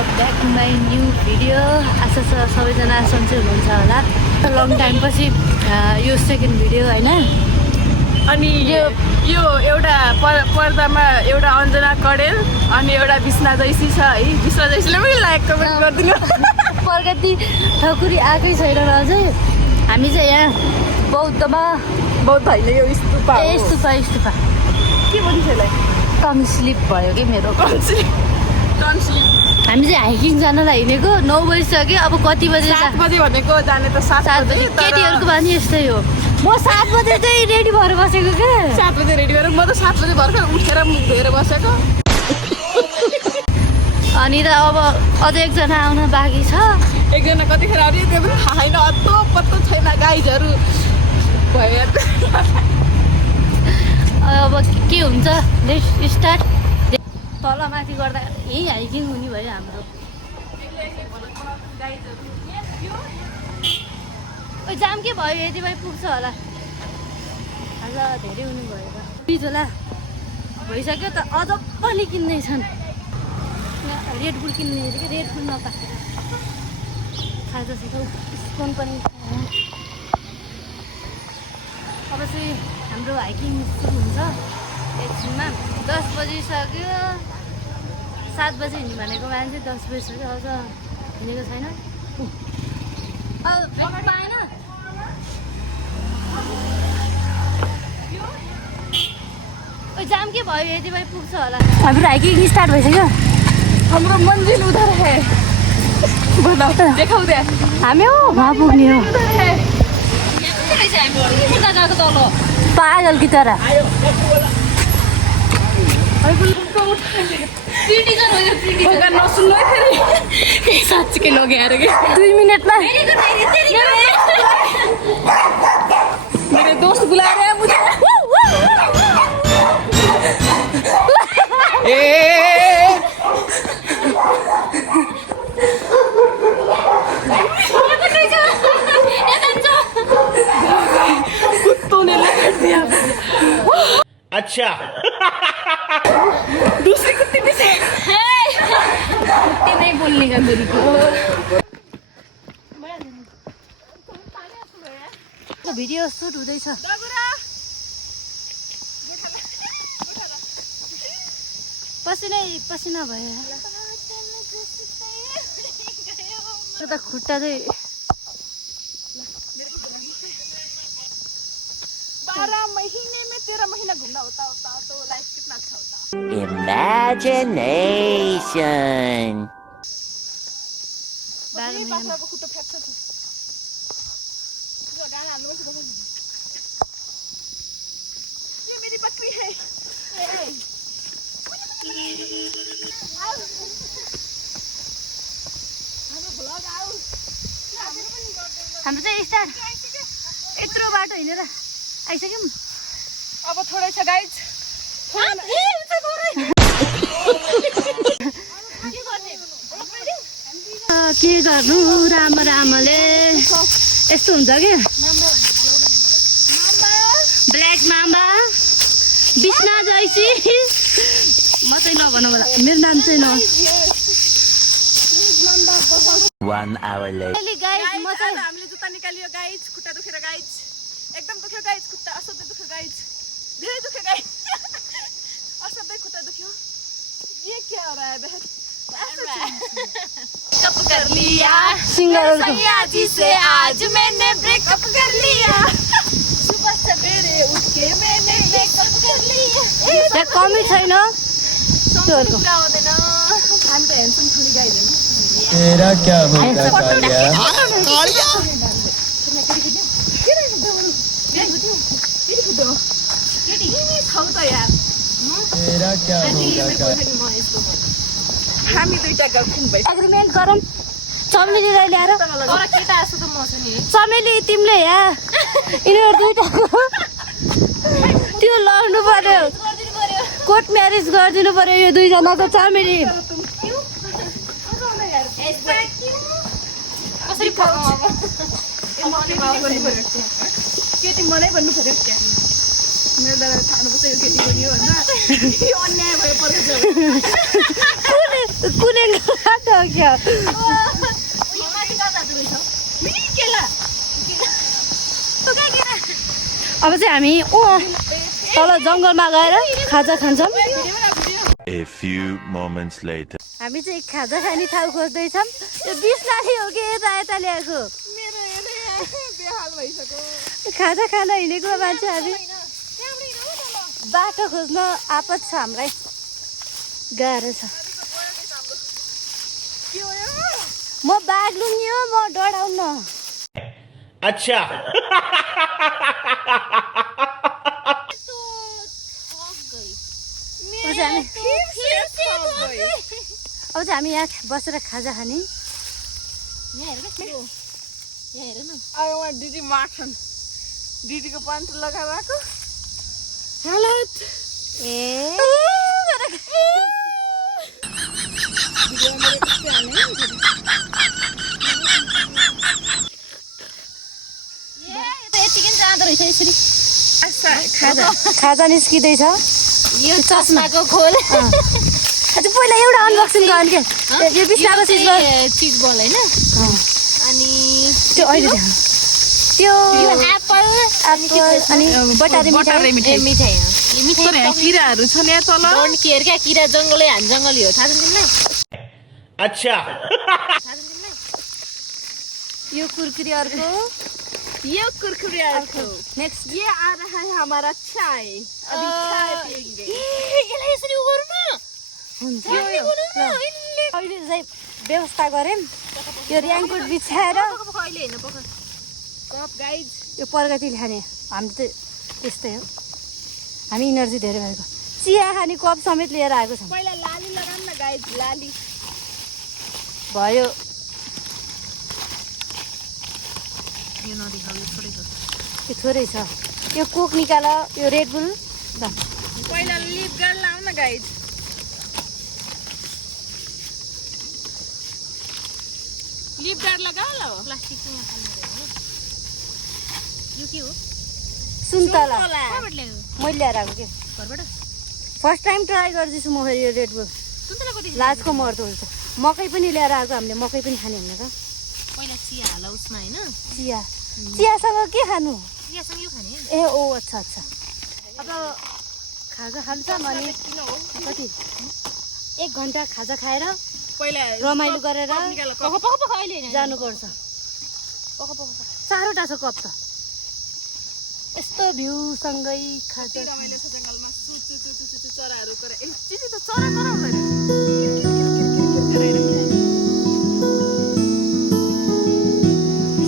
Welcome back to my new video. आशा छ सबैजना सन्चै हुनुहुन्छ होला। लङ टाइम पछि यो सेकेन्ड भिडियो होइन। अनि यो एउटा पर्दामा एउटा अञ्जना कडेल अनि एउटा विष्णा जैसी छ है। विष्णा जैसीलाई पनि लाइक कमेन्ट गरिदिनु। प्रगति ठकुरी आएकै छैन अझै। हामी चाहिँ यहाँ बौद्धमा बहुत होइन यो स्तुपा हो। स्तुपा के भन्छ यसलाई? टङ स्लिप भयो कि मेरो। टन स्लिप। हामी चाहिँ हाइकिङ जानलाई हिँडेको 9 बजिसक्यो। अब कति बजे? 7 बजे भनेको जाने त 7 बजे। केटीहरूको बानी यस्तै हो। म 7 बजे चाहिँ रेडी भएर बसेको क्या। 7 बजे रेडी गरेर म त 7 बजे भर्खर उठेर मुख धोएर बसेको। अनि त अब अझ एकजना आउन बाँकी छ। एकजना कतिखेर आउने त्यो पनि थाहा छैन। अत्तो पत्तो छैन। गाइजहरू भयो। अब के हुन्छ लेट्स स्टार्ट। तल माथि गर्दा यहीँ हाइकिङ हुने भयो हाम्रो। जाम के भयो? यति भाइ पुग्छ होला। आज धेरै हुनु भयो। बिजोला भइसक्यो त। अझ पनि किन्दैछन्। रेड बुल किन्ने कि रेड बुल नपाएर खाजा सिकाउ स्कोन पनि। अब चाहिँ हाम्रो हाइकिङ सुरु हुन्छ एकछिनमा। 10 बजिसक्यो। 7 बजे हिँड्ने भनेको मान्छे 10 बजिसक्यो। अझ हिँडेको छैन। पाएन। जाम के भयो? यति भाइ पुग्छ होला। हाम्रो हाइकिङ स्टार्ट भइसक्यो। हाम्रो मन्जिल उधर है। देखाउ दे। हामी हो वहाँ पुग्ने हो। पागल कि तर नसुन्नु है फेरि। साँच्चीकै लगेर कि 2 मिनटमा मेरो दोस्त बुलाएर मुझे कुत्तों ने लगा दिया। अच्छा दूसरी कुत्ती पीछे। कुत्ते नहीं बोलने का मेरी को। भिडियो सुट हुँदैछ। पसिना भयो। त खुट्टा चाहिँ 12 महीने में 13 महीना घूमना होता तो लाइफ कितना अच्छा होता। Imagination. 12 महिना पाखुराको खुट्टा फ्र्याक्चर छ। जो गाना हाल्नुपर्छ बस। ये मेरी बकरी है। हाम्रो चाहिँ स्टार्ट। यत्रो बाटो हिँडेर आइसक्यौँ। अब थोरै छ गाइज। के गर्नु रामले यस्तो हुन्छ क्या। ब्ल्याक माम्बा विष्णा जैसी। म चाहिँ नभनौँ होला। मेरो नाम चाहिँ न। 1 hour later. हामीले जुत्ता निकालियो गाइज। खुट्टा दुखेर गाइज। एकदम दुख्यो गाइज। खुट्टा असाध्यै दुख्यो गाइज। धेरै दुख्यो गाइज। असाध्यै खुट्टा दुख्यो। ये क्या हो रहा है बहन? ब्रेकअप कर लिया सैया जी से आज मैंने ब्रेकअप कर लिया। सुबह सवेरे उठ के मैंने ब्रेकअप कर लिया। त्यहाँ कमी छैन। पुरा हुँदैन। हामी त हेन्सम छोरी गाइदैन। तेरा क्या होगा कालिया? तेरा क्या होगा कालिया? हामी दुईटा गफुम भइ। एग्रिमेन्ट गरौँ। चमेलीलाई ल्याएर। तर केटा जस्तो त म छु नि। चमेली तिमीले यहाँ यिनीहरू दुईटाको त्यो लड्नु पर्यो। कोर्ट म्यारेज गरिदिनु पर्यो यो दुईजनाको। चमेली कसरी केटी मनै भन्नु पर्यो क्या। मेरो दादा थाहा यो केटी भन्यो होइन। यो अन्याय भयो पर्छ। कुनै हो क्या अब चाहिँ हामी तल जङ्गलमा गएर खाजा खान्छौँ A few moments later. हामी चाहिँ खाजा खाने ठाउँ खोज्दैछौँ यो बिस्तारै हो कि यता यता ल्याएको मेरो हेर्ने बेहाल भइसक्यो खाजा खान हिँडेको मान्छे हामी बाटो खोज्न आपत छ हामीलाई गाह्रो छ के हो यो म बाग्लुङ हो म डराउन अच्छा अब चाहिँ हामी यहाँ बसेर खाजा खाने अब उहाँ दिदी मार्छन् दिदीको पन्थ लगाएको हालत ए यतिकै जाँदो रहेछ यसरी खाजा निस्किँदैछ यो चस्माको खोल पहिला एउटा अनबक्सिङ गर्नु क्या यो बिस्तारो चिज बल होइन अनि त्यो अहिले त्यो एप्पल अनि बटारे मिठाई किराहरू छन् यहाँ तल डोन्ट केयर क्या किरा जङ्गलै हान जङ्गली हो थाहा छ तिमीलाई अच्छा यो कुरकुरी अर्को ये कुरकुरे अर्को नेक्स्ट ये आ रहा है हमारा चाय अभी चाय पिएंगे यसलाई यसरी उ गरौँ न हुन्छ अहिले चाहिँ व्यवस्था गऱ्यौँ यो ऱ्याङ्कोट बिछाएर अहिले हैन पक कप गाइज यो प्रगति खाने हामी त त्यस्तै हो हामी इनर्जी धेरै भएको चिया खाने कप समेत लिएर आएको छौँ पहिला लाली लगाउँ न गाइज लाली भयो यो नदेखाउ यो थोरै छ यो कोक निकाल यो रेड बुल ल पहिला लिप गार्ड लाउँ न गाइज लिप गार्ड लगाऊ ल प्लास्टिकको यहाँ फाल्नु यो के हो सुन्तला कहाँबाट ल्यायो मैले ल्याएर आएको के घरबाट फर्स्ट टाइम ट्राई गर्दैछु म फेरि यो रेड बुल सुन्तला कति लाजको मर्दो हुन्छ मकै पनि ल्याएर आएको हामीले मकै पनि खाने होइन त पहिला चिया हाल उसमा हैन चियासँग के खानु चियासँग यो खाने ए ओ अच्छा अच्छा अब खाजा खान्छौँ अनि कति 1 घन्टा खाजा खाएर पहिला रमाइलो गरेर पक पक पक अहिले हैन जानुपर्छ साह्रो टाढो कप त यस्तो भ्यू सँगै खाजा रमाइलो छ जंगलमा चु चराहरू करे ए चिजी त चरा कराउँछ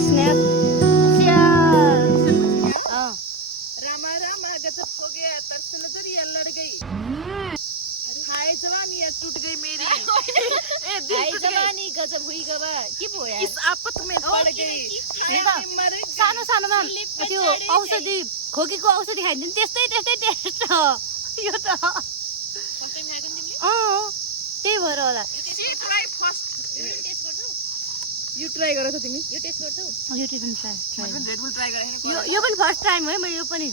स्न्याप रामा रामा गजब हो गया तरस नजरिया लड़ गई हाय जवानी टूट गई मेरी ए दिल टूट जवानी गजब हुई गवा के भयो यार इस आपत में पड़ गई मर गई सानो सानोमा त्यो औषधि खोकीको औषधि खाइदिनु त्यस्तै त्यस्तै टेस्ट हो यो त सबै खाएको तिमीले त्यही भएर होला ट्राई फर्स्ट टेस्ट गर्छौ यो ट्राई गर त तिमी यो टेस्ट गर्छौ यो पनि ट्राई रेड बुल ट्राई गरे यो पनि फर्स्ट टाइम है मैले यो पनि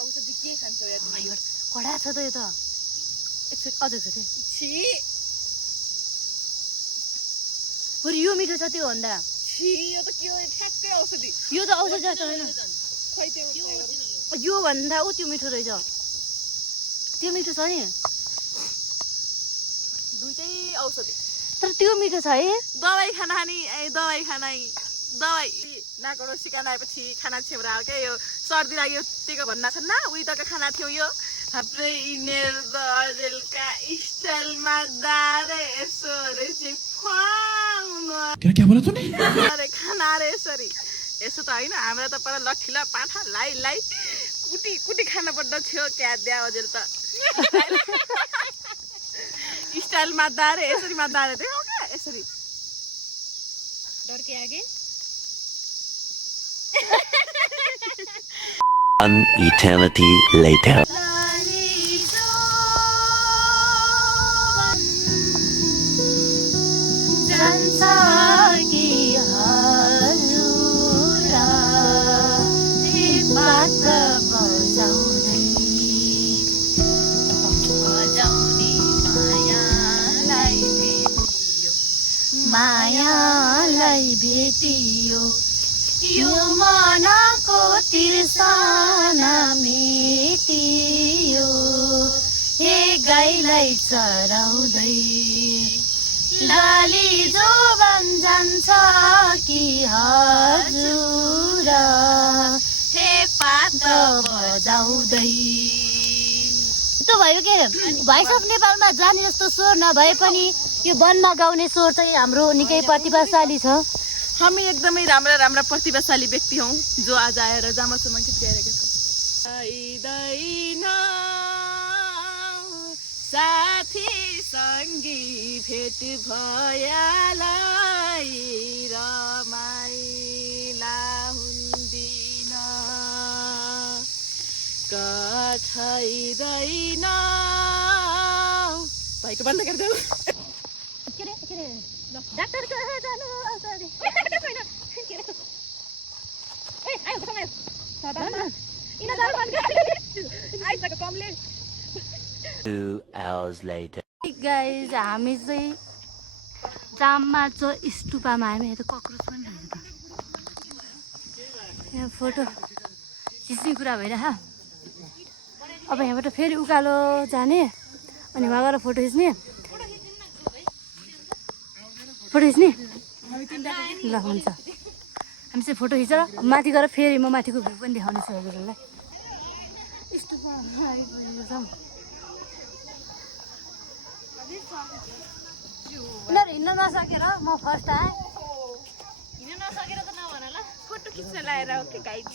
औषधि के खान्छौ यार तिमी कडा छ त यो त एकचोटि अझ एकचोटि छी बरु यो मिठो छ त्यो भन्दा छी यो त के हो ठ्याक्कै औषधि यो त औषधि जस्तो होइन खै त्यो यो भन्दा ऊ त्यो मिठो रहेछ त्यो मिठो छ नि दुईटै औषधि तर त्यो मिठो छ है दवाई खाना नि दवाई खाना दवाई नाकौडो सिकान आएपछि खाना छेउरा हो क्या यो सर्दी लाग्यो त्यहीको भन्ना छन् न उही तक खाना थियो यो हाप्रै इनेर दजेलका स्टाइलमा दारे यसो रेसी क्या बोला तूने अरे खाना रे यसरी यसो त होइन हाम्रो त पर लठिला पाठा लाई कुटी कुटी खानु पर्दो थियो क्या द्या अजेल त स्टाइलमा दारे यसरी दारे थियो क्या यसरी डर के आगे An eternity later. मायालाई भेटियो यो मनको तिर्सना मेटियो हे गाईलाई चराउँदै डाली जोबन जान्छ कि हजुर हे पात बजाउँदै त्यो भयो के भइस अफ नेपालमा जाने जस्तो स्वर नभए पनि यो वनमा गाउने स्वर चाहिँ हाम्रो निकै प्रतिभाशाली छ। हामी एकदमै राम्रा राम्रा प्रतिभाशाली व्यक्ति हौँ जो आज आएर जामासुमा गीत गाइरहेका छौँ। आइदैन साथी सङ्गी भेट भयालाई रमाइला हुँदिन कठाइदैन भाइको बन्द गरिदेऊ। डाक्टर कहाँ जानु आइसक्यो कमले। 2 hours later. गाइज हामी चाहिँ जाममा स्टुपामा हामी यहाँ त कक्रोच पनि खान्छ। यहाँ फोटो खिच्ने कुरा भइरह। अब यहाँबाट फेरि उकालो जाने अनि वहाँ गएर फोटो खिच्ने ल हुन्छ। हामी चाहिँ फोटो खिचेर माथि गएर फेरि म माथिको भ्यू पनि देखाउने छु हजुरहरूलाई। स्टुपामा आइपुगेको छौँ। उनीहरू हिँड्न नसकेर म फर्स्ट आएँ। हिँड्न नसकेर त नभन ल। फोटो खिच्न लाएर हो कि गाइड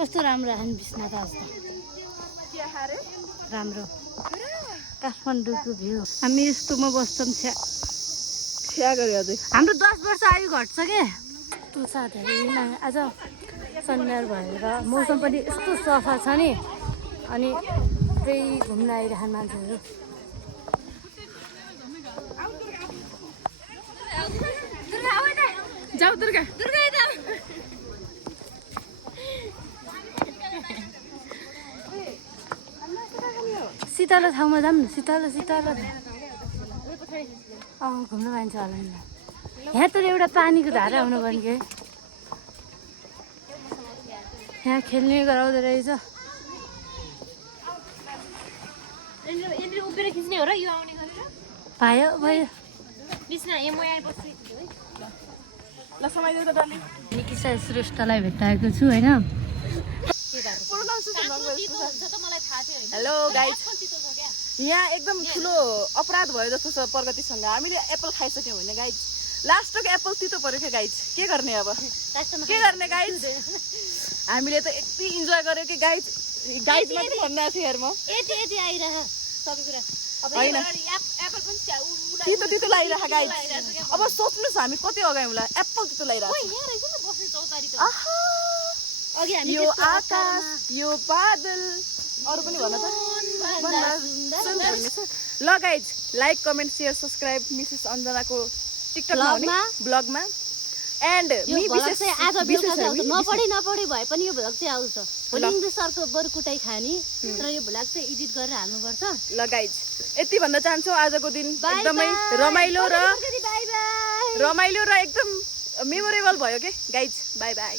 कस्तो राम्रो आयो नि विश्वनाथ आज त के हारे राम्रो काठमाडौँको भ्यू। हामी यस्तोमा बस्छौँ छ्या छ्या गऱ्यो अझै। हाम्रो 10 वर्ष आयु घट्छ के त्यो साथीहरू। आज शनिबार भएर मौसम पनि यस्तो सफा छ नि अनि त्यही घुम्न आइरहन् मान्छेहरू। जाऊ दुर्गा शीतल ठाउँमा जाऊँ न। शीतल घुम्न पाइन्छ होला नि। यहाँ तर एउटा पानीको धारा हुनु पर्ने के यहाँ खेल्ने गराउँदो रहेछ। उभिएर खिच्ने हो र यो आउने गरेर भयो भयो बिचमा म यहाँ बस्छु ल समाइदेऊ त डल्ली। निकिसा श्रेष्ठलाई भेटाएको छु होइन। हेलो गाइस यहाँ एकदम ठुलो अपराध भयो जस्तो छ प्रगतिसँग। हामीले एप्पल खाइसक्यौँ होइन गाइस। लास्टको एप्पल तितो पऱ्यो क्या गाइस। के गर्ने अब के गर्ने गाइस। हामीले त यति इन्जोय गर्यो कि गाइस मात्रै भन्न थियो यार म। यति आइरह सबै कुरा होइन तितो तितो लागिरह गाइस। अब सोच्नुहोस् हामी कति अगायौँला एप्पल तितो लागिरह। अघि हामी यो आकाश यो बादल अरू पनि भन त। ल guys like comment share subscribe Mrs अञ्जनाको टिकटकमा ब्लगमा एन्ड यो भ्लग चाहिँ आज बेलुका चाहिँ आउँछ। नपढी भए पनि यो भ्लग चाहिँ आउँछ। भोलि इङ्ग्लिस सरको बरु कुटाइ खाने तर यो भ्लग चाहिँ एडिट गरेर हाल्नुपर्छ। ल गाइज यति भन्न चाहन्छु आजको दिन एकदमै रमाइलो र एकदम मेमोरेबल भयो के गाइज। By by.